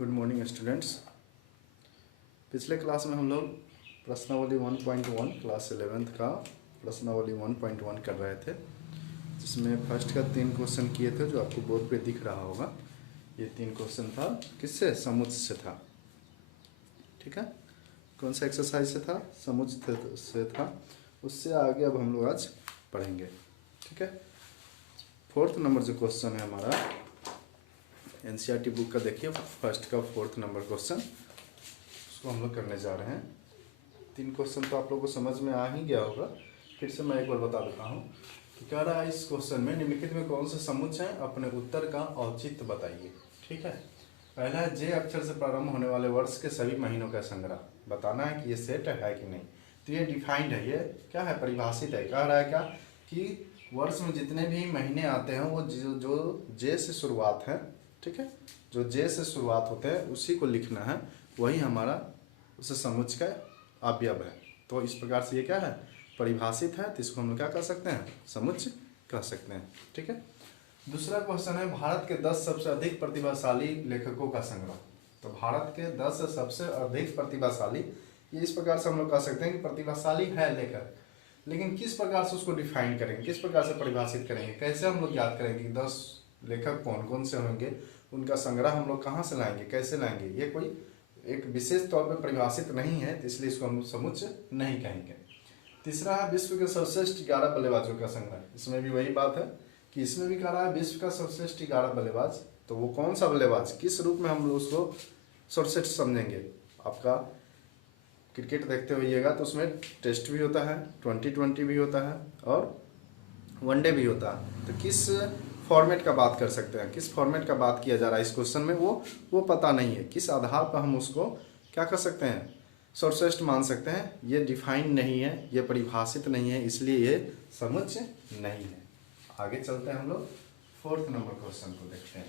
Good morning students. पिछले class में हम लोग प्रश्नावली 1.1 क्लास 11th का प्रश्नावली 1.1 कर रहे थे, जिसमें फर्स्ट का 3 क्वेश्चन किए थे जो आपको बोर्ड पे दिख रहा होगा। ये 3 क्वेश्चन था किससे? समुच्चय से था। ठीक है, कौन सा एक्सरसाइज से था? समुच्चय से था। उससे आगे अब हम लोग आज पढ़ेंगे। ठीक है, 4th नंबर जो क्वेश्चन है हमारा एनसीईआरटी बुक का, देखिए फर्स्ट का 4th नंबर क्वेश्चन, उसको हम लोग करने जा रहे हैं। 3 क्वेश्चन तो आप लोगों को समझ में आ ही गया होगा, फिर से मैं एक बार बता देता हूँ कि कह रहा है इस क्वेश्चन में निम्नलिखित में कौन से समुच्चय हैं, अपने उत्तर का औचित्य बताइए। ठीक है, पहला है जे अक्षर से प्रारंभ होने वाले वर्ष के सभी महीनों का संग्रह। बताना है कि ये सेट है कि नहीं। तो ये डिफाइंड है, ये क्या है? परिभाषित है। कह रहा है क्या कि वर्ष में जितने भी महीने आते हैं वो जो जे से शुरुआत है, ठीक है, जो जे से शुरुआत होते हैं उसी को लिखना है, वही हमारा उस समुच्चय का अवयव है। तो इस प्रकार से ये क्या है? परिभाषित है, तो इसको हम क्या कह सकते हैं? समुच्चय कह सकते हैं। ठीक है, दूसरा क्वेश्चन है भारत के 10 सबसे अधिक प्रतिभाशाली लेखकों का संग्रह। तो भारत के 10 सबसे अधिक प्रतिभाशाली, ये इस प्रकार से हम लोग कह सकते हैं कि प्रतिभाशाली है लेखक, लेकिन किस प्रकार से उसको डिफाइन करेंगे, किस प्रकार से परिभाषित करेंगे, कैसे हम लोग याद करेंगे कि 10 लेखक कौन कौन से होंगे, उनका संग्रह हम लोग कहाँ से लाएंगे, कैसे लाएंगे? ये कोई एक विशेष तौर पर परिभाषित नहीं है, तो इसलिए इसको हम समुच्चय नहीं कहेंगे। तीसरा है विश्व के सर्वश्रेष्ठ 11 बल्लेबाजों का संग्रह। इसमें भी वही बात है कि इसमें भी कह रहा है विश्व का सर्वश्रेष्ठ 11 बल्लेबाज। तो वो कौन सा बल्लेबाज, किस रूप में हम लोग उसको सर्वश्रेष्ठ समझेंगे? आपका क्रिकेट देखते होइएगा तो उसमें टेस्ट भी होता है, 2020 भी होता है और वनडे भी होता है। तो किस फॉर्मेट का बात कर सकते हैं, किस फॉर्मेट का बात किया जा रहा है इस क्वेश्चन में, वो पता नहीं है। किस आधार पर हम उसको क्या कर सकते हैं? सर्वश्रेष्ठ मान सकते हैं। ये डिफाइंड नहीं है, ये परिभाषित नहीं है, इसलिए ये समुच्चय नहीं है। आगे चलते हैं हम लोग 4th नंबर क्वेश्चन को देखते हैं।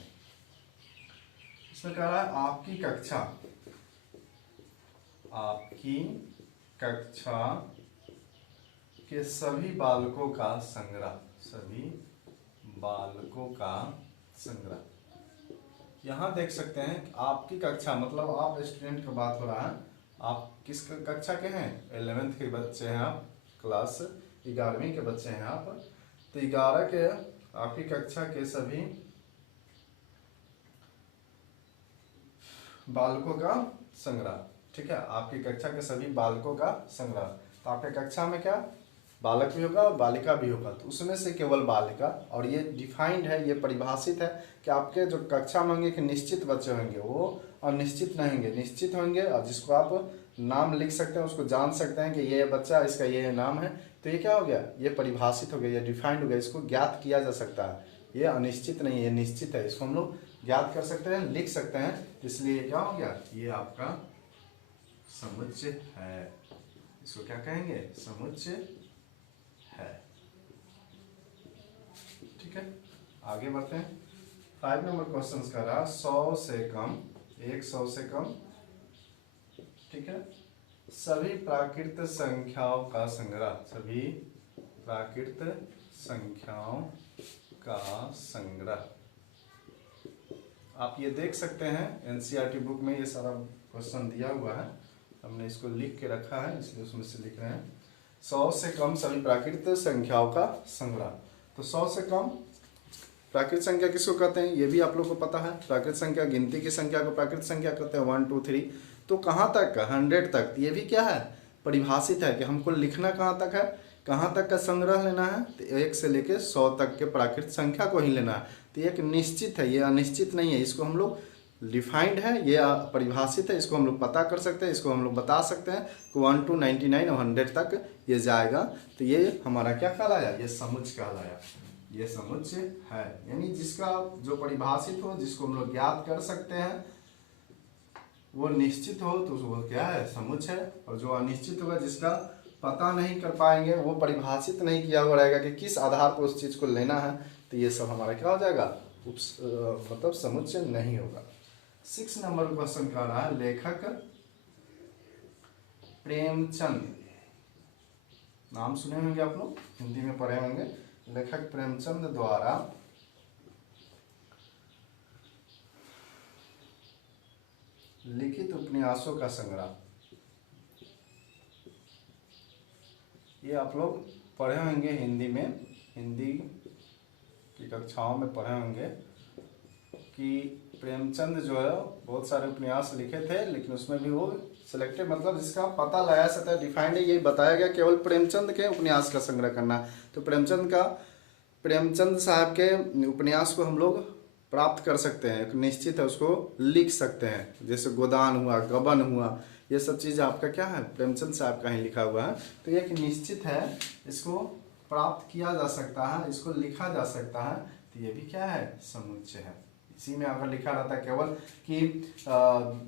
इसमें कह रहा है आपकी कक्षा के सभी बालकों का संग्रह, सभी बालकों का संग्रह। यहाँ देख सकते हैं आपकी कक्षा मतलब आप स्टूडेंट का बात हो रहा है। आप किस कक्षा के हैं? 11th के बच्चे हैं आप, क्लास 11वीं के बच्चे हैं आप। तो 11 के आपकी कक्षा के सभी बालकों का संग्रह। ठीक है, आपकी कक्षा के सभी बालकों का संग्रह। तो आपके कक्षा में क्या बालक भी होगा और बालिका भी होगा, तो उसमें से केवल बालिका। और ये डिफाइंड है, ये परिभाषित है कि आपके जो कक्षा में होंगे कि निश्चित बच्चे होंगे, वो अनिश्चित नहीं होंगे, निश्चित होंगे। और जिसको आप नाम लिख सकते हैं, उसको जान सकते हैं कि ये बच्चा, इसका ये नाम है। तो ये क्या हो गया? ये परिभाषित हो गया, ये डिफाइंड हो गया, इसको ज्ञात किया जा सकता है। ये अनिश्चित नहीं है, ये निश्चित है, इसको हम लोग ज्ञात कर सकते हैं, लिख सकते हैं। इसलिए क्या हो गया? ये आपका समुच्चय है। इसको क्या कहेंगे? समुच्चय है। ठीक है, आगे बढ़ते हैं। 5 नंबर क्वेश्चन कर रहा 100 से कम, 100 से कम, ठीक है, सभी प्राकृत संख्याओं का संग्रह, सभी प्राकृत संख्याओं का संग्रह। आप ये देख सकते हैं एनसीईआरटी बुक में ये सारा क्वेश्चन दिया हुआ है, हमने इसको लिख के रखा है, इसलिए उसमें से लिख रहे हैं 100 से कम सभी प्राकृत संख्याओं का संग्रह। तो 100 से कम प्राकृत संख्या किसको कहते हैं? ये भी आप लोग को पता है। प्राकृत संख्या, गिनती की संख्या को प्राकृत संख्या कहते हैं, 1 2 3। तो कहाँ तक? 100 तक। ये भी क्या है? परिभाषित है कि हमको लिखना कहाँ तक है, कहाँ तक का संग्रह लेना है। तो 1 से लेकर 100 तक के प्राकृत संख्या को ही लेना है। तो एक निश्चित है, ये अनिश्चित नहीं है। इसको हम लोग डिफाइंड है, ये परिभाषित है, इसको हम लोग पता कर सकते हैं, इसको हम लोग बता सकते हैं कि 1 to 99 और 100 तक ये जाएगा। तो ये हमारा क्या कहलाया? ये समुच्चय कहलाया। ये समुच्चय है, यानी जिसका जो परिभाषित हो, जिसको हम लोग ज्ञात कर सकते हैं, वो निश्चित हो तो वो क्या है? समुच्चय। और जो अनिश्चित होगा, जिसका पता नहीं कर पाएंगे, वो परिभाषित नहीं किया हुआ रहेगा कि किस आधार पर उस चीज को लेना है, तो ये सब हमारा क्या हो जाएगा? मतलब समुच्चय नहीं होगा। 6 नंबर क्वेश्चन का रहा है लेखक प्रेमचंद, नाम सुने होंगे आप लोग, हिंदी में पढ़े होंगे। लेखक प्रेमचंद द्वारा लिखित उपन्यासों का संग्रह। ये आप लोग पढ़े होंगे हिंदी में, हिंदी की कक्षाओं में पढ़े होंगे कि प्रेमचंद जो है बहुत सारे उपन्यास लिखे थे, लेकिन उसमें भी वो सिलेक्टेड, मतलब जिसका पता लगाया सकता है, डिफाइंड है, यही बताया गया केवल प्रेमचंद के उपन्यास का संग्रह करना। तो प्रेमचंद साहब के उपन्यास को हम लोग प्राप्त कर सकते हैं, एक निश्चित है, उसको लिख सकते हैं। जैसे गोदान हुआ, गबन हुआ, ये सब चीज़ आपका क्या है, प्रेमचंद साहब का ही लिखा हुआ है। तो ये एक निश्चित है, इसको प्राप्त किया जा सकता है, इसको लिखा जा सकता है। तो ये भी क्या है, समुच्चय है। इसी में अगर लिखा रहता है केवल कि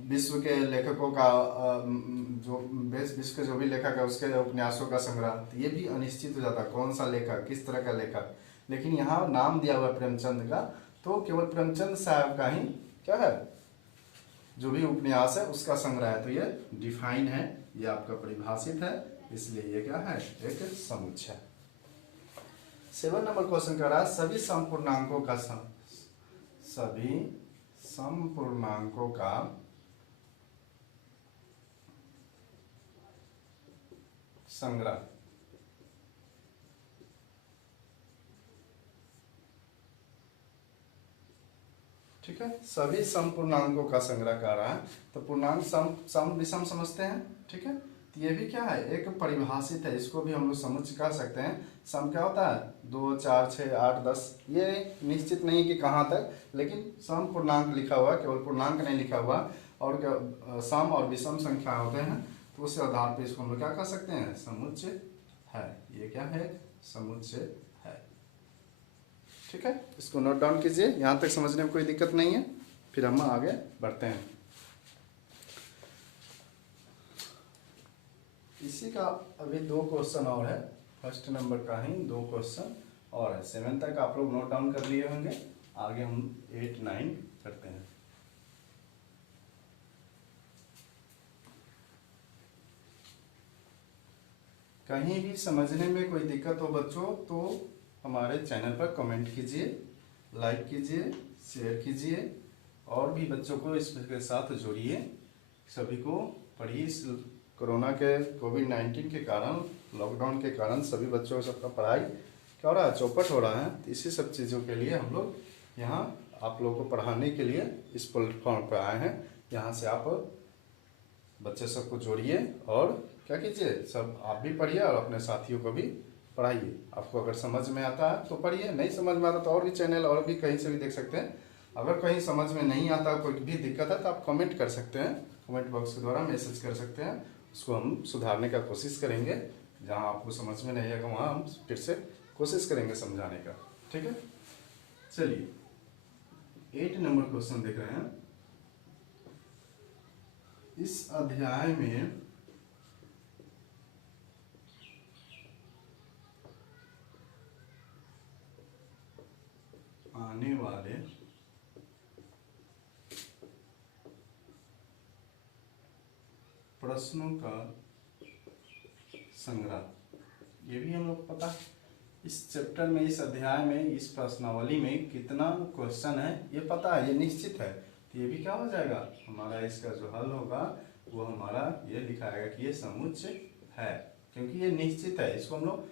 विश्व के लेखकों का जो विश्व के जो भी लेखक है उसके उपन्यासों का संग्रह, तो ये भी अनिश्चित हो जाता है, कौन सा लेखक, किस तरह का लेखक। लेकिन यहाँ नाम दिया हुआ है प्रेमचंद का, तो केवल प्रेमचंद साहब का ही क्या है, जो भी उपन्यास है उसका संग्रह है। तो ये डिफाइन है, ये आपका परिभाषित है, इसलिए ये क्या है, एक समुच्चय। 7 नंबर क्वेश्चन कर रहा है, सभी समपूर्णांकों का संग्रह। ठीक है, सभी समपूर्णांकों का संग्रह कर रहा है। तो पूर्णांक सम विषम समझते हैं। ठीक है, तो ये भी क्या है, एक परिभाषित है, इसको भी हम लोग समुच्चय कह सकते हैं। सम क्या होता है, 2, 4, 6, 8, 10, ये निश्चित नहीं कि कहाँ तक, लेकिन सम पूर्णांक लिखा हुआ, केवल पूर्णांक नहीं लिखा हुआ। और सम और विषम संख्या होते हैं, तो उस आधार पर इसको हम लोग क्या कह सकते हैं, समुच्चय है। ये क्या है, समुच्चय है। ठीक है, इसको नोट डाउन कीजिए, यहाँ तक समझने में कोई दिक्कत नहीं है। फिर हम आगे बढ़ते हैं। इसी का अभी 2 क्वेश्चन और है, फर्स्ट नंबर का ही 2 क्वेश्चन और है। 7 तक आप लोग नोट डाउन कर लिए होंगे, आगे हम 8, 9 करते हैं। कहीं भी समझने में कोई दिक्कत हो बच्चों, तो हमारे चैनल पर कमेंट कीजिए, लाइक कीजिए, शेयर कीजिए, और भी बच्चों को इसके साथ जोड़िए। सभी को पढ़िए। इस कोरोना के कोविड-19 के कारण, लॉकडाउन के कारण सभी बच्चों सबका पढ़ाई क्या हो रहा है, चौपट हो रहा है। तो इसी सब चीज़ों के लिए हम लोग यहाँ आप लोगों को पढ़ाने के लिए इस प्लेटफॉर्म पर आए हैं। यहाँ से आप बच्चे सबको जोड़िए और क्या कीजिए, सब आप भी पढ़िए और अपने साथियों को भी पढ़ाइए। आपको अगर समझ में आता है तो पढ़िए, नहीं समझ में आता तो और भी चैनल और भी कहीं से भी देख सकते हैं। अगर कहीं समझ में नहीं आता, कोई भी दिक्कत है, तो आप कमेंट कर सकते हैं, कमेंट बॉक्स के द्वारा मैसेज कर सकते हैं। उसको हम सुधारने का कोशिश करेंगे। जहाँ आपको समझ में नहीं आएगा वहाँ हम फिर से कोशिश करेंगे समझाने का। ठीक है, चलिए 8 नंबर क्वेश्चन देख रहे हैं। इस अध्याय में आने वाले प्रश्नों का संग्रह, ये भी हम लोग पता। इस चैप्टर में, इस अध्याय में, इस प्रश्नावली में कितना क्वेश्चन है ये पता है, ये निश्चित है। तो ये भी क्या हो जाएगा हमारा, इसका जो हल होगा वो हमारा ये लिखाएगा कि ये समुच्चय है, क्योंकि ये निश्चित है। इसको हम लोग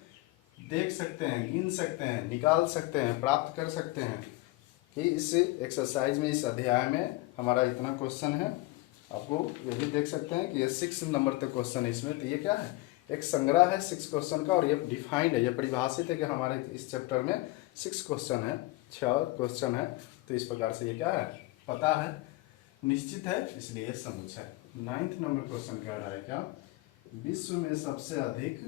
देख सकते हैं, गिन सकते हैं, निकाल सकते हैं, प्राप्त कर सकते हैं कि इस एक्सरसाइज में, इस अध्याय में हमारा इतना क्वेश्चन है। आपको ये भी देख सकते हैं कि ये 6 नंबर तक क्वेश्चन है इसमें। तो ये क्या है, एक संग्रह है 6 क्वेश्चन का, और ये डिफाइंड है, ये परिभाषित है कि हमारे इस चैप्टर में 6 क्वेश्चन है, 6 क्वेश्चन है। तो इस प्रकार से ये क्या है, पता है, निश्चित है, इसलिए ये समुच्चय है। 9th नंबर क्वेश्चन कह रहा है क्या, विश्व में सबसे अधिक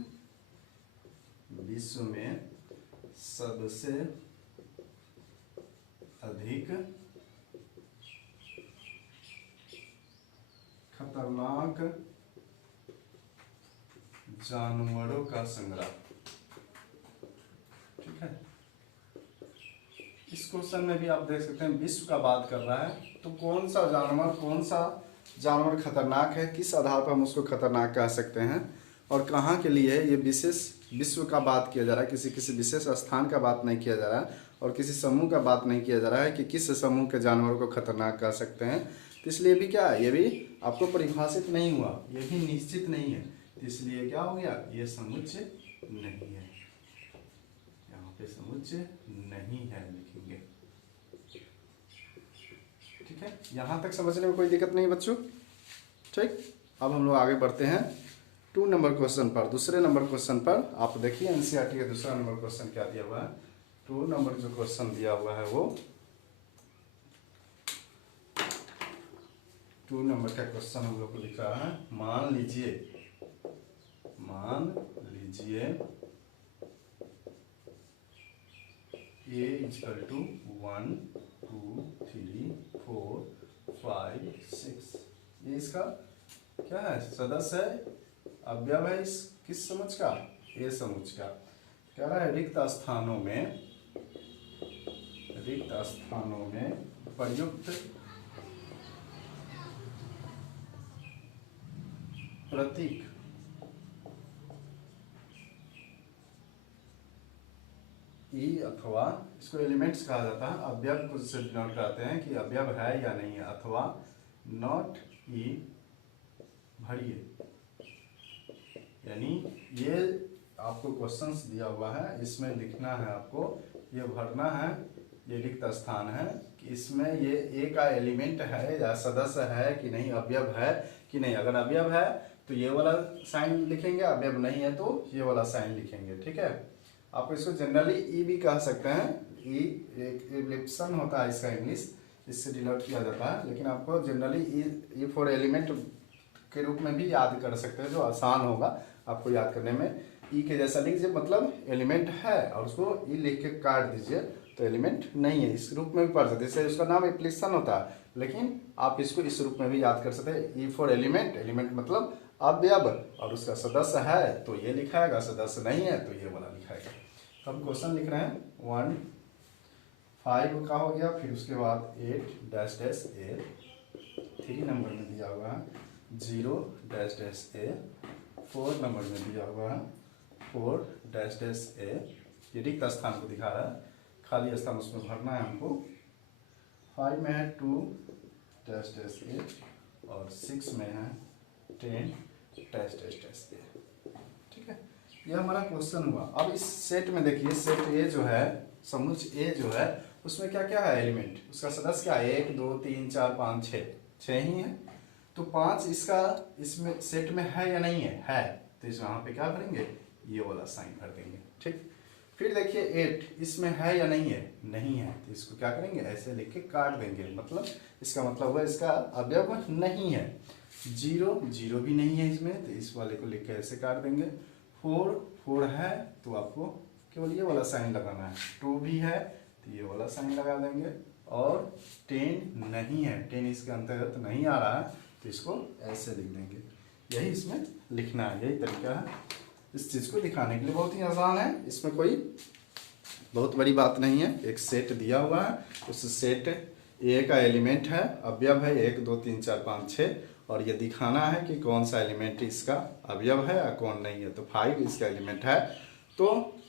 खतरनाक जानवरों का संग्रह। ठीक है, इस क्वेश्चन में भी आप देख सकते हैं विश्व का बात कर रहा है, तो कौन सा जानवर खतरनाक है, किस आधार पर हम उसको खतरनाक कह सकते हैं, और कहाँ के लिए ये विशेष विश्व का बात किया जा रहा है, किसी विशेष स्थान का बात नहीं किया जा रहा है, और किसी समूह का बात नहीं किया जा रहा है कि किस समूह के जानवरों को खतरनाक कह सकते हैं। तो इसलिए भी क्या है, ये भी आपको परिभाषित नहीं हुआ, ये भी निश्चित नहीं है, तो इसलिए क्या हो गया, ये समुच्चय नहीं है, यहाँ पे समुच्चय नहीं है लिखेंगे। ठीक है, यहाँ तक समझने में कोई दिक्कत नहीं बच्चों। ठीक, अब हम लोग आगे बढ़ते हैं 2 नंबर क्वेश्चन पर। दूसरे नंबर क्वेश्चन पर आप देखिए एनसीईआरटी का दूसरा नंबर क्वेश्चन क्या दिया हुआ है। 2 नंबर जो क्वेश्चन दिया हुआ है वो 2 नंबर का क्वेश्चन हम लोग को लिख रहा है, मान लीजिए a इक्वल टू 1 2 3 4 5 6, ये इसका क्या है, सदस्य है, अवयव है इस किस समुच्चय का, ए समुच्चय का। कह रहा है रिक्त स्थानों में प्रयुक्त प्रतीक ई अथवा, इसको एलिमेंट्स कहा जाता है, अवयव को से डिनोट कराते हैं कि अवयव है या नहीं है, अथवा नॉट ई भरिए। यानी ये आपको क्वेश्चंस दिया हुआ है, इसमें लिखना है आपको, ये भरना है, ये रिक्त स्थान है कि इसमें ये ए का एलिमेंट है या सदस्य है कि नहीं, अवयव है कि नहीं। अगर अवयव है तो ये वाला साइन लिखेंगे, अवयव नहीं है तो ये वाला साइन लिखेंगे। ठीक है, आप इसको जनरली ई भी कह सकते हैं, ई एक एलिप्सन होता है इसका इंग्लिश, इससे डिनोट किया जाता है, लेकिन आपको जनरली ई फॉर एलिमेंट के रूप में भी याद कर सकते हैं, जो आसान होगा आपको याद करने में। ई के जैसा लिख दीजिए, मतलब एलिमेंट है, और उसको ई लिख के काट दीजिए तो एलिमेंट नहीं है, इस रूप में भी पढ़ सकते हैं। इससे उसका नाम एप्लीकेशन होता है, लेकिन आप इसको इस रूप में भी याद कर सकते हैं। ई फॉर एलिमेंट, एलिमेंट मतलब अवयव, और उसका सदस्य है तो ये लिखाएगा, सदस्य नहीं है तो ये वाला लिखाएगा। हम क्वेश्चन लिख रहे हैं 1 5 का हो गया, फिर उसके बाद 8 डैश डैश ए, 3 नंबर में दिया हुआ है 0 डैश डैश ए, 4 नंबर में दिया हुआ है 4 डैश डैश ए। ये रिक्त स्थान को दिखा रहा है, खाली स्थान उसमें भरना है हमको। 5 में है 2 डैश डैश ए, और 6 में है 10 डैश डैश डैश ए। ठीक है, ये हमारा क्वेश्चन हुआ। अब इस सेट में देखिए, सेट ए जो है, समुच्चय ए जो है, उसमें क्या क्या है एलिमेंट, उसका सदस्य क्या है, 1 2 3 4 5 6 ही है। तो 5 इसका इसमें सेट में है या नहीं है, तो इस वहाँ पे क्या भरेंगे, ये वाला साइन भर देंगे। ठीक, फिर देखिए 8 इसमें है या नहीं है, तो इसको क्या करेंगे, ऐसे लिख के काट देंगे, मतलब इसका मतलब हुआ इसका अवयव नहीं है। 0 भी नहीं है इसमें, तो इस वाले को लिख के ऐसे काट देंगे। 4 है तो आपको केवल ये वाला साइन लगाना है। 2 भी है तो ये वाला साइन लगा देंगे, और 10 नहीं है, 10 इसके अंतर्गत नहीं आ रहा है, तो इसको ऐसे लिख देंगे। यही इसमें लिखना है, यही तरीका है इस चीज़ को दिखाने के लिए। बहुत ही आसान है, इसमें कोई बहुत बड़ी बात नहीं है। एक सेट दिया हुआ है, उस सेट ए का एलिमेंट है, अवयव है 1 2 3 4 5 6, और ये दिखाना है कि कौन सा एलिमेंट इसका अवयव है या कौन नहीं है। तो 5 इसका एलिमेंट है, तो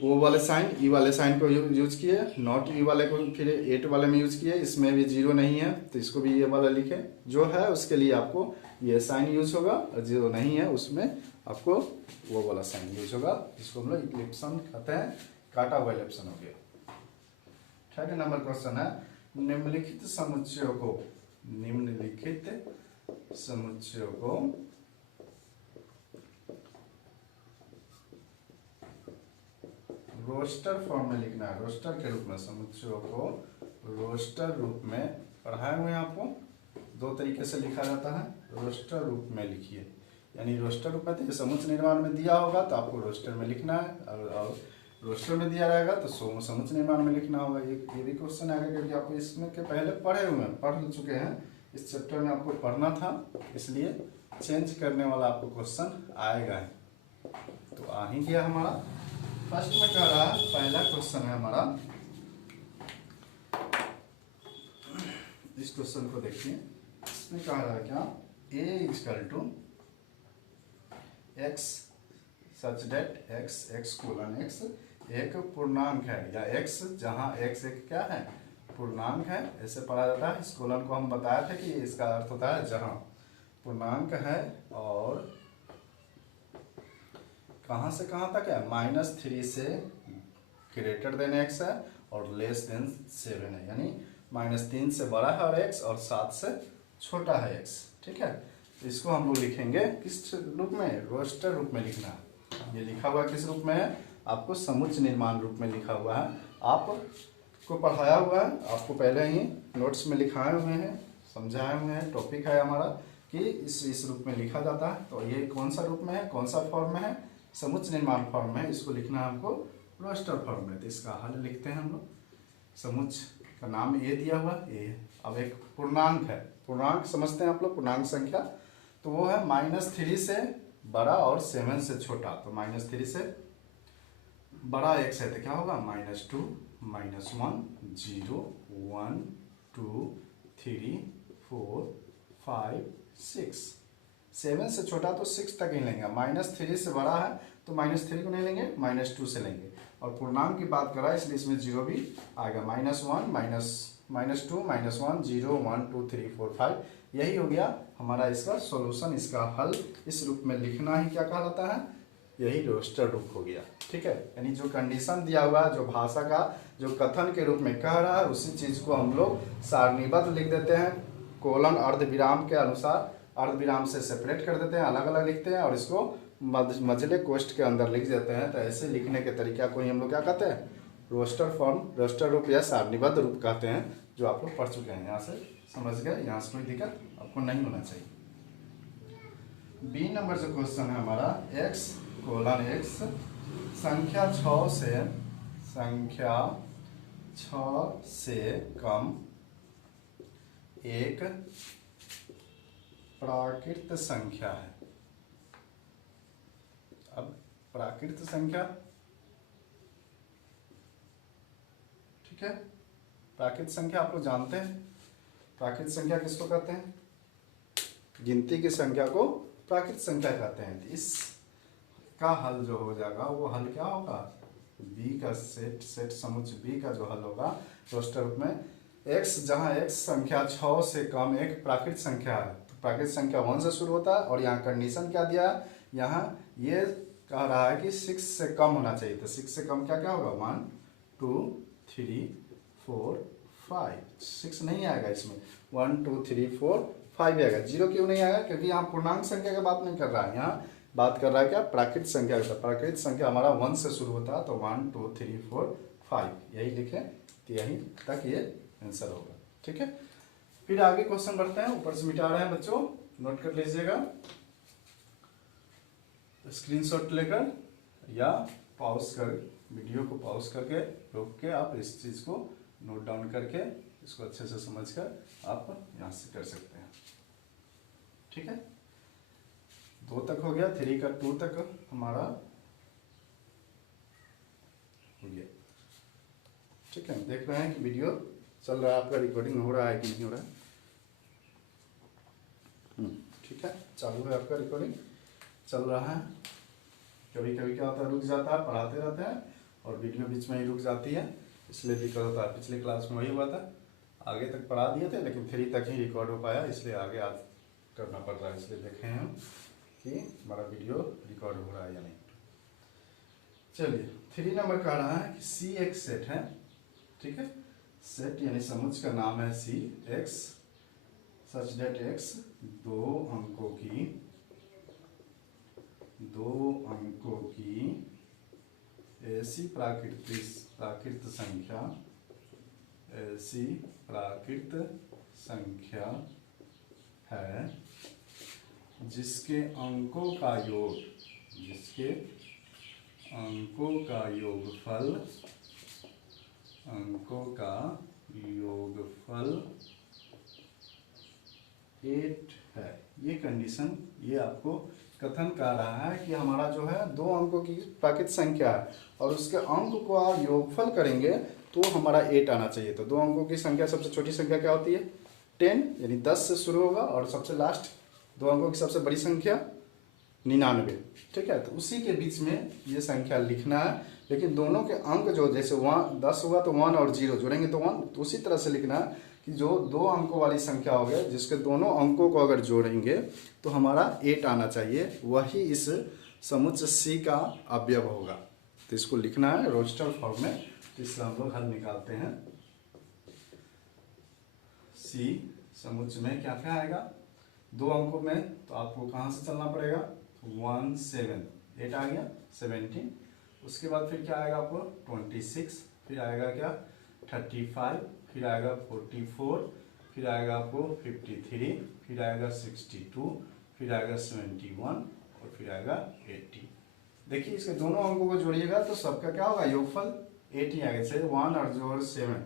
वो वाले साइन, ई वाले साइन को यूज किए, नॉट ई वाले को फिर 8 वाले में यूज किए। इसमें भी 0 नहीं है तो इसको भी ये वाला लिखे, जो है उसके लिए आपको ये साइन यूज होगा, और जो नहीं है उसमें आपको वो वाला साइन यूज होगा, जिसको हम लोग इक्लिप्सन कहते हैं, काटा हुआ इक्लिप्सन हो गया। 3rd नंबर क्वेश्चन है, निम्नलिखित समुच्चयों को रोस्टर फॉर्म में लिखना है, रोस्टर के रूप में, समुच्चयों को रोस्टर रूप में पढ़ाए हुए हैं आपको। 2 तरीके से लिखा जाता है, रोस्टर रूप में लिखिए, यानी रोस्टर रूप में तो समुच्चय निर्माण में दिया होगा तो आपको रोस्टर में लिखना है, और रोस्टर में दिया रहेगा तो समुच्चय निर्माण में लिखना होगा। ये भी क्वेश्चन आएगा, क्योंकि आपको इसमें के पहले पढ़ चुके हैं, इस चैप्टर में आपको पढ़ना था, इसलिए चेंज करने वाला आपको क्वेश्चन आएगा। तो आ ही गया हमारा। फर्स्ट में कह रहा है, पहला क्वेश्चन है हमारा, इस क्वेश्चन को देखिए। इसमें कह रहा है क्या, a equal to x such that x colon x एक पूर्णांक है, या x जहाँ x एक क्या है, पूर्णांक है, ऐसे पढ़ा जाता है। इस कोलन को हम बताया था कि इसका अर्थ होता है जहां पूर्णांक है और कहां से कहां तक है, -3 से ग्रेटर देन x है और लेस देन 7 है, यानी -3 से बड़ा है और x और 7 से छोटा है x। ठीक है, तो इसको हम लोग लिखेंगे किस रूप में, रोस्टर रूप में लिखना है। ये लिखा हुआ किस रूप में है, आपको समुच्चय निर्माण रूप में लिखा हुआ है। आपको पढ़ाया हुआ है, आपको पहले ही नोट्स में लिखाए हुए हैं, समझाए हुए हैं। टॉपिक है हमारा कि इस रूप में लिखा जाता है। तो ये कौन सा रूप में है, कौन सा फॉर्म में है, समुच्चय निर्माण फॉर्म में है। इसको लिखना है हमको रोस्टर फॉर्म में। तो इसका हल लिखते हैं हम लोग। समुच्चय का नाम ए दिया हुआ ए। अब एक पूर्णांक है, पूर्णांक समझते हैं आप लोग, पूर्णांक संख्या। तो वो है -3 से बड़ा और 7 से छोटा। तो -3 से बड़ा x है तो क्या होगा, -2, -1, 0, 1, 2, 3, 4, 5, 6। 7 से छोटा तो 6 तक ही लेंगे। -3 से बड़ा है तो -3 को नहीं लेंगे, -2 से लेंगे। और पूर्णांक की बात करा इसलिए इसमें 0 भी आएगा। -1, -2, -1, 0, 1, 2, 3, 4, 5। यही हो गया हमारा इसका सॉल्यूशन, इसका हल। इस रूप में लिखना ही क्या कहलाता है, यही रोस्टर रूप हो गया। ठीक है, यानी जो कंडीशन दिया हुआ है, जो भाषा का जो कथन के रूप में कह रहा है, उसी चीज़ को हम लोग सारणीबद्ध लिख देते हैं। कोलन अर्धविराम के अनुसार अर्धविराम से सेपरेट कर देते हैं, अलग अलग लिखते हैं और इसको मझले कोष्ठ के अंदर लिख देते हैं। तो ऐसे लिखने के तरीका को ही हम लोग क्या कहते हैं, रोस्टर फॉर्म, रोस्टर रूप या सारणीबद्ध रूप कहते हैं, जो आप लोग पढ़ चुके हैं। यहाँ से समझ गए, यहाँ से कोई दिक्कत आपको नहीं होना चाहिए। बी नंबर जो क्वेश्चन है हमारा, x संख्या 6 से कम एक प्राकृत संख्या है। अब प्राकृत संख्या, ठीक है, प्राकृत संख्या आप लोग जानते हैं। प्राकृत संख्या किसको कहते हैं, गिनती की संख्या को प्राकृत संख्या कहते हैं। इस का हल जो हो जाएगा वो हल क्या होगा, बी का सेट समुच्चय बी का जो हल होगा रोस्टर रूप में, x जहाँ x संख्या 6 से कम एक प्राकृत संख्या है। तो प्राकृत संख्या 1 से शुरू होता है और यहाँ कंडीशन क्या दिया है, यहाँ ये कह रहा है कि 6 से कम होना चाहिए। तो 6 से कम क्या क्या होगा, 1, 2, 3, 4, 5। 6 नहीं आएगा इसमें, 1, 2, 3, 4, 5 आएगा। 0 क्यों नहीं आएगा, क्योंकि यहाँ पूर्णांक संख्या की बात नहीं कर रहा है, यहाँ बात कर रहा है क्या, प्राकृत संख्या का। प्राकृत संख्या हमारा 1 से शुरू होता है, तो 1, 2, 3, 4, 5 यही लिखें, तो यहीं तक ये आंसर होगा। ठीक है, फिर आगे क्वेश्चन बढ़ते हैं। ऊपर से मिटा रहे हैं बच्चों, नोट कर लीजिएगा, स्क्रीनशॉट लेकर या पॉज कर, वीडियो को पॉज करके रोक के आप इस चीज़ को नोट डाउन करके इसको अच्छे से समझकर आप यहाँ से कर सकते हैं। ठीक है, 2 तक हो गया, 3 का 2 तक हमारा हो गया। ठीक है, देख रहे हैं कि वीडियो चल रहा है, आपका रिकॉर्डिंग हो रहा है कि नहीं हो रहा है। ठीक है, चालू है आपका रिकॉर्डिंग, चल रहा है। कभी कभी क्या होता है, रुक जाता है, पढ़ाते रहते हैं और वीडियो बीच में ही रुक जाती है, इसलिए दिक्कत होता है। पिछले क्लास में वही हुआ था, आगे तक पढ़ा दिए थे लेकिन 3 तक ही रिकॉर्ड हो पाया, इसलिए आगे आज करना पड़ रहा है। इसलिए देखें हम कि हमारा वीडियो रिकॉर्ड हो रहा है या नहीं। चलिए, 3 नंबर का रहा है कि सी एक सेट है। ठीक है, सेट यानी समुच्चय का नाम है सी एक्स, सच डेट एक्स दो अंकों की ऐसी प्राकृत संख्या है जिसके अंकों का योगफल 8 है। ये कंडीशन, ये आपको कथन कह रहा है कि हमारा जो है 2 अंकों की प्राकृत संख्या है और उसके अंक को आप योगफल करेंगे तो हमारा 8 आना चाहिए। तो 2 अंकों की संख्या, सबसे छोटी संख्या क्या होती है, 10, यानी 10 से शुरू होगा और सबसे लास्ट 2 अंकों की सबसे बड़ी संख्या 99। ठीक है, तो उसी के बीच में ये संख्या लिखना है। लेकिन दोनों के अंक जो जैसे 10 हुआ तो 1 और 0 जोड़ेंगे तो 1, तो उसी तरह से लिखना है कि जो 2 अंकों वाली संख्या हो गया जिसके दोनों अंकों को अगर जोड़ेंगे तो हमारा 8 आना चाहिए, वही इस समुच्चय C का अवयव होगा। तो इसको लिखना है रोस्टर फॉर्म में। तो इसका हम लोग हल निकालते हैं। C समुच्चय में क्या क्या आएगा, 2 अंकों में तो आपको कहाँ से चलना पड़ेगा, 1 7 8 आ गया 17। उसके बाद फिर क्या आएगा आपको 26, फिर आएगा क्या 35, फिर आएगा 44, फिर आएगा आपको 53, फिर आएगा 62, फिर आएगा 71 और फिर आएगा 80। देखिए इसके दोनों अंकों को जोड़िएगा तो सबका क्या होगा, योगफल 80 आ गया। जैसे 1 और 2 और 7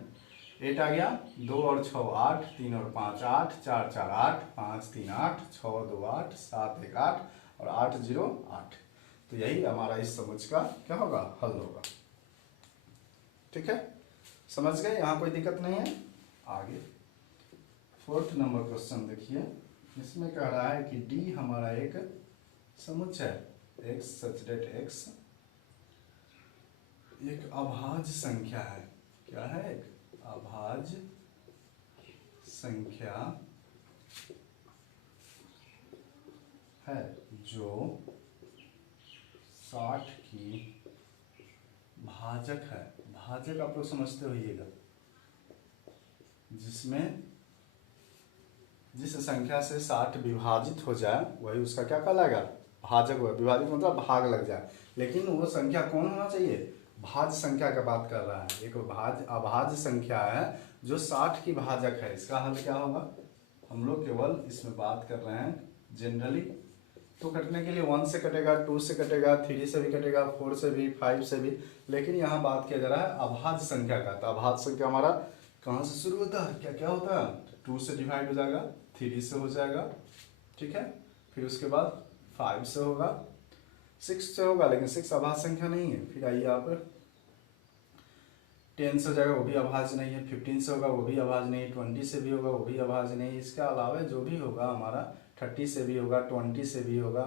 8 आ गया, 2 और 6 8, 3 और 5 8, 4 4 8, 5 3 8, 6 2 8, 7 1 8 और 8 0 8। तो यही हमारा इस समुच्चय का क्या होगा, हल होगा। ठीक है, समझ गए, यहाँ कोई दिक्कत नहीं है। आगे 4th नंबर क्वेश्चन देखिए, इसमें कह रहा है कि डी हमारा एक समुच्चय है, x सच डेट x एक अभाज्य संख्या है। क्या है, एक अभाज्य संख्या है जो 60 की भाजक है। भाजक आप लोग समझते होइएगा, जिसमें जिस संख्या से 60 विभाजित हो जाए वही उसका क्या कहलाएगा, भाजक हुआ। विभाजित मतलब भाग लग जाए, लेकिन वो संख्या कौन होना चाहिए, भाज्य संख्या का बात कर रहा है। एक अभाज्य संख्या है जो 60 की भाजक है। इसका हल क्या होगा, हम लोग केवल इसमें बात कर रहे हैं जनरली। तो कटने के लिए 1 से कटेगा, 2 से कटेगा, 3 से भी कटेगा, 4 से भी, 5 से भी, लेकिन यहाँ बात किया जा रहा है अभाज्य संख्या का। तो अभाज्य संख्या हमारा कहाँ से शुरू होता है, क्या क्या होता है, 2 से डिवाइड हो जाएगा, 3 से हो जाएगा, ठीक है, फिर उसके बाद 5 से होगा, 6 से होगा, लेकिन 6 अभाज्य संख्या नहीं है। फिर आइए आप 10 से हो जाएगा, वो भी अभाज्य नहीं है। 15 से होगा, वो भी अभाज्य नहीं है। 20 से भी होगा, वो भी अभाज्य नहीं है। इसके अलावा जो भी होगा हमारा 30 से भी होगा, 20 से भी होगा,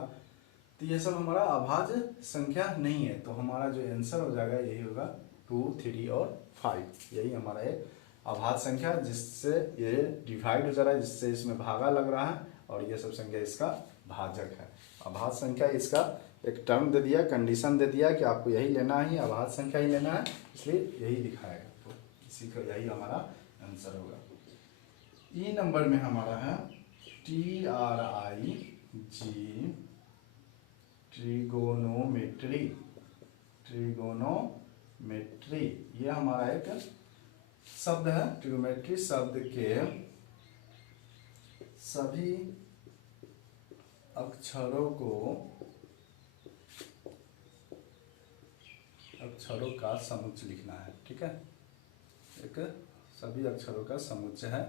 तो ये सब हमारा अभाज्य संख्या नहीं है। तो हमारा जो आंसर हो जाएगा यही होगा 2, 3 और 5। यही हमारा एक अभाज्य संख्या जिससे ये डिवाइड हो जा रहा है, जिससे इसमें भागा लग रहा है, और ये सब संख्या इसका भाजक है। अभाज्य संख्या इसका एक टर्म दे दिया, कंडीशन दे दिया कि आपको यही लेना है, अभाज्य संख्या ही लेना है, इसलिए यही दिखाएगा। तो इसी का यही हमारा आंसर होगा। ई नंबर में हमारा है TRIG, ट्रिगोनोमेट्री। ट्रिगोनोमेट्री ये हमारा एक शब्द है। ट्रिगोनोमेट्री शब्द के सभी अक्षरों का समुच्चय लिखना है। ठीक है, एक सभी अक्षरों का समुच्चय है।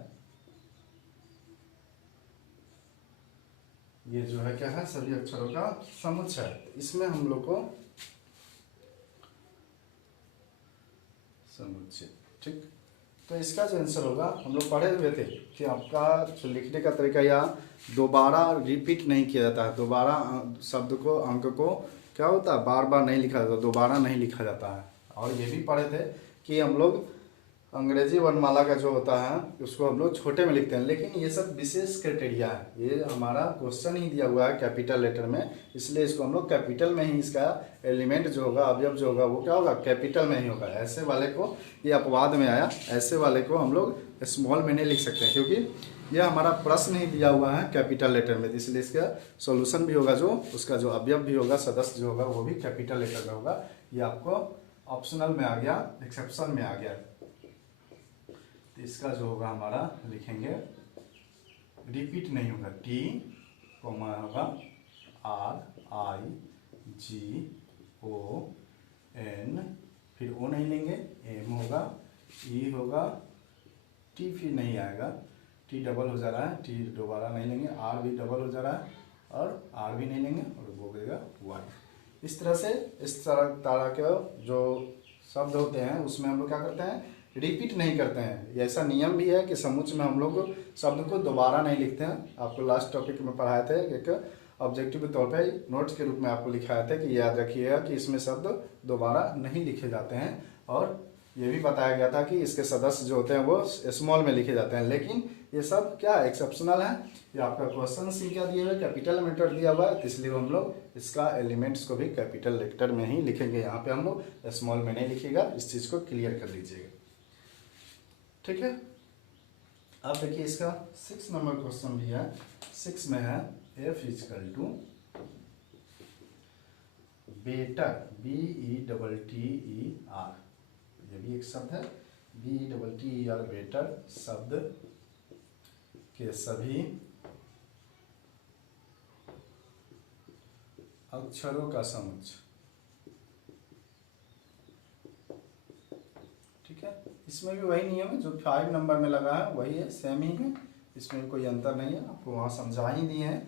ये जो है क्या है, सभी अक्षरों का समुच्चय है। इसमें हम लोग को समुच्चय, ठीक, तो इसका जो आंसर होगा, हम लोग पढ़े हुए थे कि आपका जो लिखने का तरीका या दोबारा रिपीट नहीं किया जाता है। दोबारा शब्द को, अंक को क्या होता है, बार बार नहीं लिखा जाता, दोबारा नहीं लिखा जाता है। और ये भी पढ़े थे कि हम लोग अंग्रेजी वर्णमाला का जो होता है उसको हम लोग छोटे में लिखते हैं, लेकिन ये सब विशेष क्राइटेरिया है। ये हमारा क्वेश्चन ही दिया हुआ है कैपिटल लेटर में, इसलिए इसको हम लोग कैपिटल में ही, इसका एलिमेंट जो होगा, अवयव जो होगा वो क्या होगा, कैपिटल में ही होगा। ऐसे वाले को, ये अपवाद में आया, ऐसे वाले को हम लोग स्मॉल में नहीं लिख सकते हैं, क्योंकि यह हमारा प्रश्न ही दिया हुआ है कैपिटल लेटर में, इसलिए इसका सॉल्यूशन भी होगा, जो उसका जो अवयव भी होगा, सदस्य जो होगा वो भी कैपिटल लेटर में होगा। ये आपको ऑप्शनल में आ गया, एक्सेप्शन में आ गया। इसका जो होगा हमारा लिखेंगे, रिपीट नहीं होगा, T कोमा होगा RIGON, फिर O नहीं लेंगे, M होगा, E होगा, T फिर नहीं आएगा, T डबल हो जा रहा है, T दोबारा नहीं लेंगे, R भी डबल हो जा रहा है और R भी नहीं लेंगे, और वो होगा Y। इस तरह से इस तरह के जो शब्द होते हैं उसमें हम लोग क्या करते हैं, रिपीट नहीं करते हैं। ऐसा नियम भी है कि समुच्चय में हम लोग शब्द को दोबारा नहीं लिखते हैं। आपको लास्ट टॉपिक में पढ़ाए थे, एक ऑब्जेक्टिव के तौर पे नोट्स के रूप में आपको लिखाया था कि याद रखिएगा कि इसमें शब्द दोबारा नहीं लिखे जाते हैं, और ये भी बताया गया था कि इसके सदस्य जो होते हैं वो स्मॉल में लिखे जाते हैं। लेकिन ये सब क्या एक्सेप्शनल है, ये आपका क्वेश्चन सी क्या दिया हुआ है, कैपिटल लेटर दिया हुआ है, तो इसलिए हम लोग इसका एलिमेंट्स को भी कैपिटल लेटर में ही लिखेंगे। यहाँ पे हम लोग स्मॉल में नहीं लिखेगा, इस चीज़ को क्लियर कर लीजिएगा, ठीक है। अब देखिए इसका 6 नंबर क्वेश्चन भी है। 6 में है F equal to better, BETTER, ये भी एक शब्द है, BETTER बेटर शब्द के सभी अक्षरों का समुच्चय, ठीक है। इसमें भी वही नियम है जो 5 नंबर में लगा है, वही है, सेम ही है, इसमें कोई अंतर नहीं है। आपको वहाँ समझा ही दिए हैं,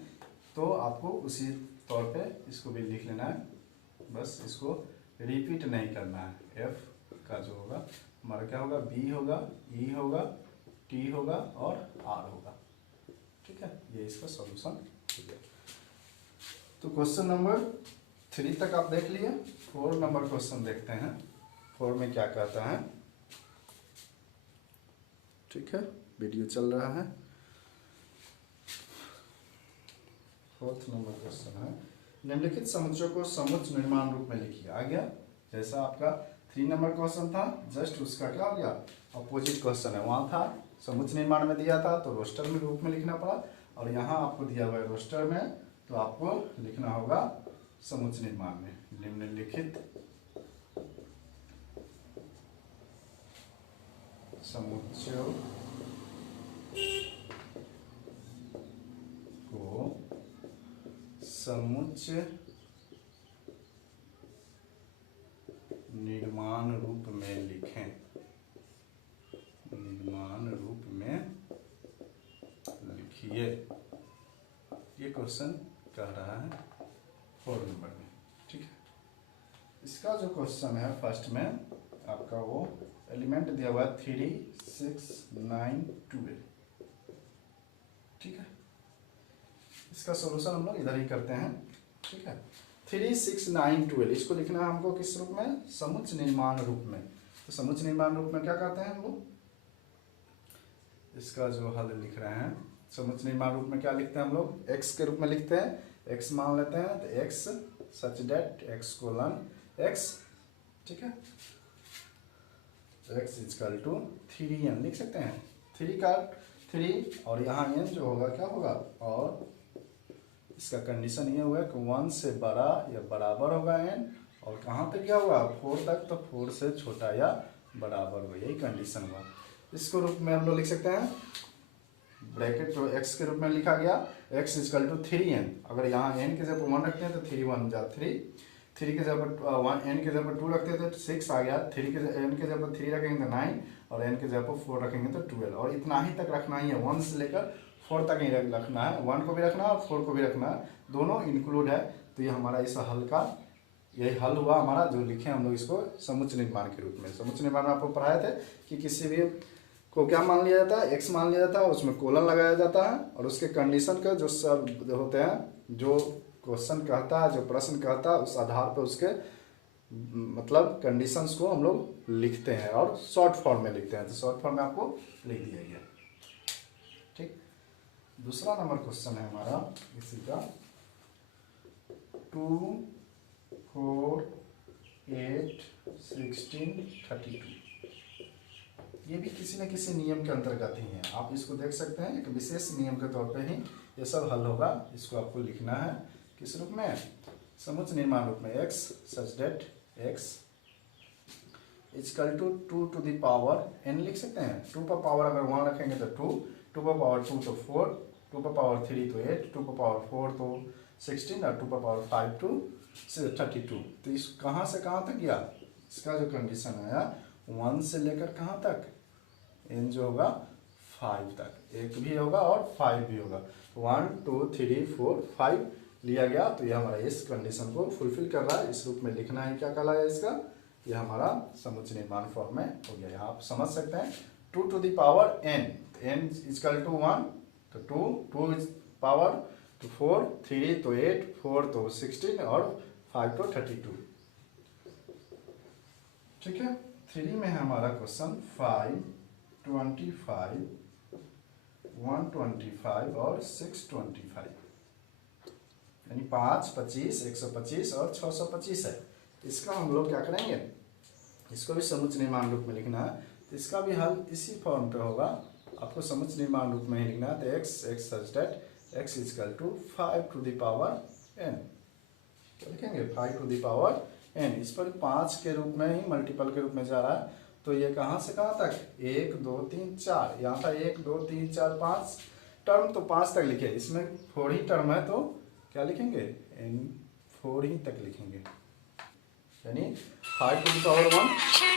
तो आपको उसी तौर पे इसको भी लिख लेना है, बस इसको रिपीट नहीं करना है। F का जो होगा हमारा क्या होगा, B होगा, E होगा, T होगा और R होगा, ठीक है। ये इसका सॉल्यूशन हो गया। तो क्वेश्चन नंबर 3 तक आप देख लिए। 4 नंबर क्वेश्चन देखते हैं, 4 में क्या कहता है, ठीक है। वीडियो चल रहा है। 4th नंबर क्वेश्चन है, निम्नलिखित समुच्चयों को समुच्चय निर्माण रूप में लिखिए। आ गया, जैसा आपका 3 नंबर क्वेश्चन था, जस्ट उसका क्या हो गया, अपोजिट क्वेश्चन है। वहाँ था समुच्चय निर्माण में दिया था तो रोस्टर में रूप में लिखना पड़ा, और यहाँ आपको दिया हुआ है रोस्टर में, तो आपको लिखना होगा समुच्चय निर्माण में। निम्नलिखित समुच्चयों को समुच्चय निर्माण रूप में लिखें, निर्माण रूप में लिखिए। ये क्वेश्चन कह रहा है 4 नंबर में, ठीक है। इसका जो क्वेश्चन है फर्स्ट में आपका वो एलिमेंट दिया हुआ है 3, 6, 9, 12, ठीक है। इसका सॉल्यूशन हम लोग इधर ही करते हैं, ठीक है। 3, 6, 9, 12 इसको लिखना है हमको किस रूप में, समुच्चय निर्माण रूप में। तो समुच्चय निर्माण रूप में क्या करते हैं हम लोग, इसका जो हल लिख रहे हैं, समुच्चय निर्माण रूप में क्या लिखते हैं हम लोग, x के रूप में लिखते हैं, x मान लेते हैं, तो x such that x colon x, ठीक है। x इजकल टू 3n लिख सकते हैं, 3 का 3 और यहाँ n जो होगा क्या होगा, और इसका कंडीशन ये हुआ कि 1 से बड़ा या बराबर होगा n, और कहाँ तक क्या होगा 4 तक, तो 4 से छोटा या बराबर होगा, यही कंडीशन हुआ। इसको रूप में हम लोग लिख सकते हैं, ब्रैकेट तो x के रूप में लिखा गया, x इजकल टू 3n, अगर यहाँ n के जगह 1 रखते हैं तो 3 1 जा 3, 3 के जगह n के जगह 2 रखते हैं तो 6 आ गया, 3 के n के जगह 3 रखेंगे तो 9, और n के जगह 4 रखेंगे तो 12, और इतना ही तक रखना ही है, 1 से लेकर 4 तक ही रखना है, 1 को भी रखना है और 4 को भी रखना है, दोनों इंक्लूड है। तो ये हमारा इस हल का यही हल हुआ हमारा, जो लिखे हम लोग इसको समुच्चय निर्माण के रूप में। समुच्चय निर्माण में आपको पढ़ाए थे कि किसी भी को क्या मान लिया जाता है, x मान लिया जाता है, उसमें कोलन लगाया जाता है, और उसके कंडीशन का जो सब होते हैं, जो क्वेश्चन कहता है, जो प्रश्न कहता है, उस आधार पर उसके मतलब कंडीशंस को हम लोग लिखते हैं और शॉर्ट फॉर्म में लिखते हैं। तो शॉर्ट फॉर्म में आपको लिख दिया गया, ठीक। दूसरा नंबर क्वेश्चन है हमारा इसी का 2, 4, 8, 16, 32। ये भी किसी न किसी नियम के अंतर्गत ही है, आप इसको देख सकते हैं, एक विशेष नियम के तौर पे ही ये सब हल होगा। इसको आपको लिखना है किस रूप में, समुच्चय निर्माण रूप में, x such that x equal to 2 to the power n लिख सकते हैं। 2 पर पावर अगर 1 रखेंगे तो 2, 2 पर पावर 2 तो 4, 2 पर पावर 3 तो 8, 2 पर पावर 4 तो 16, और 2 पर पावर 5 तो 32। तो इस कहाँ से कहाँ तक गया, इसका जो कंडीशन आया 1 से लेकर कहाँ तक, n जो होगा 5 तक, 1 भी होगा और 5 भी होगा, 1 2 3 4 5 लिया गया। तो ये हमारा इस कंडीशन को फुलफिल कर रहा है, इस रूप में लिखना है, क्या कहलाया इसका, ये हमारा समुच्चय निर्माण फॉर्म में हो गया। यहाँ आप समझ सकते हैं 2 to the power n, n equal to 1, तो 2 पावर तो 4, 3 तो 8, 4 तो 16 और 5 तो 32। ठीक है, 3 में है हमारा क्वेश्चन 5, 25, 125 और 625, यानी 5, 25, 125 और 625 है। इसका हम लोग क्या करेंगे, इसको भी समुच्चय निर्माण रूप में लिखना है, तो इसका भी हल इसी फॉर्म पे होगा। आपको समुच्चय निर्माण रूप में ही लिखना है, तो x such that x equal to 5 to the power n, क्या लिखेंगे 5 टू द पावर n। इस पर 5 के रूप में ही मल्टीपल के रूप में जा रहा है, तो ये कहाँ से कहाँ तक 1 2 3 4, यहाँ था 1 2 3 4 5 टर्म, तो 5 तक लिखे। इसमें 4 ही टर्म है, तो क्या लिखेंगे n 4 ही तक लिखेंगे, यानी 5 टू द पावर 1